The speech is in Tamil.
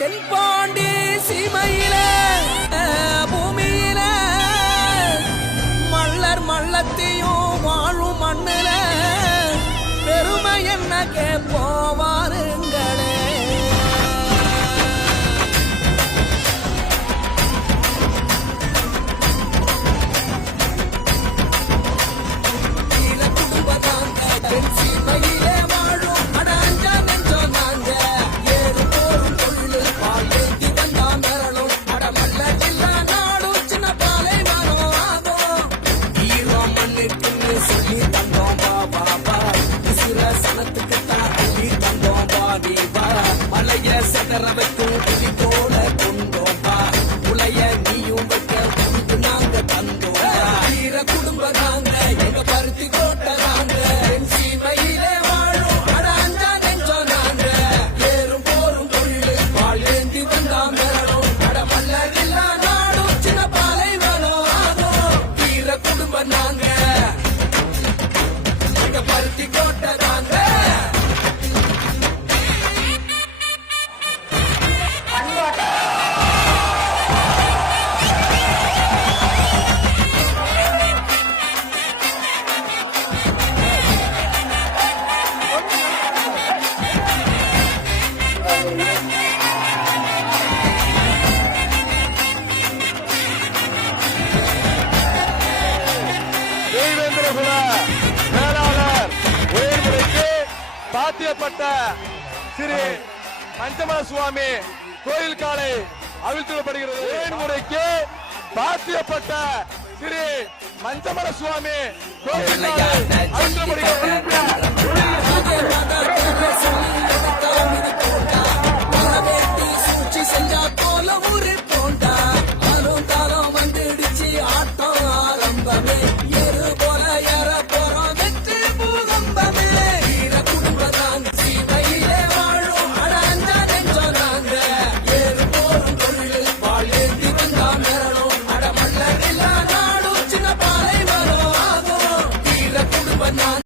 தென்பாண்டி சீமையில பூமியில. மல்லர் மல்லத்தையும் வாழும் மண்ணில. பெருமை என்ன கேட்போம்? செதற வைக்கும் ஸ்ரீவேந்திரகுல வேளாளர் உயர்முறைக்கு பாத்தியப்பட்ட சிறு பஞ்சமல சுவாமி கோயில் காலை அவிழ்த்துவிடப்படுகிறது உயர்முறைக்கு பாத்தியப்பட்ட திரு மஞ்சமர சுவாமி கோயில் காலை அவிழ்த்துவிடப்படுகிறது